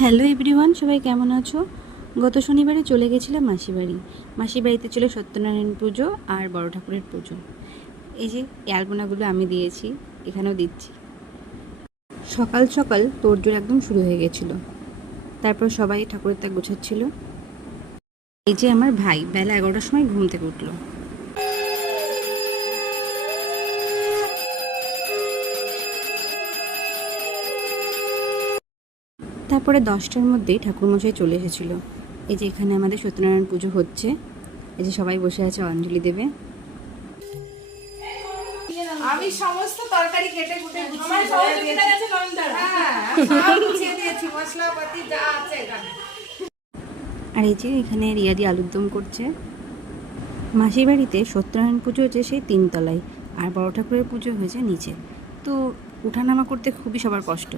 Hello everyone, সবাই কেমন আছো? গত শনিবারে চলে গেছিলাম মাসির বাড়িতে ছিল সত্যনারায়ণ পুজো আর বড় ঠাকুরের পুজো। এই যে অ্যালপনাগুলো আমি দিয়েছি, এখানেও দিচ্ছি। সকাল সকাল তোড়জোড় একদম শুরু হয়ে গেছিলো। তারপর সবাই ঠাকুরের তা গোছাচ্ছিল। এই যে আমার ভাই বেলা 11টার সময় ঘুম থেকে উঠলো। তারপরে 10টার মধ্যেই ঠাকুরমশাই চলে এসেছিল। এই যে এখানে আমাদের সত্যনারায়ণ পুজো হচ্ছে। এই যে সবাই বসে আছে, অঞ্জলি দেবে। আমি সমস্ত তরকারি কেটে কুটে গুছিয়ে দিয়েছি, মশলাপাতি যা আছে এখানে। আর এই যে এখানে রিয়াদি আলুর দম করছে। মাসির বাড়িতে সত্যনারায়ণ পুজো হচ্ছে সেই 3 তলায়, আর বড় ঠাকুরের পুজো হয়েছে নিচে। তো উঠানামা করতে খুবই সবার কষ্ট।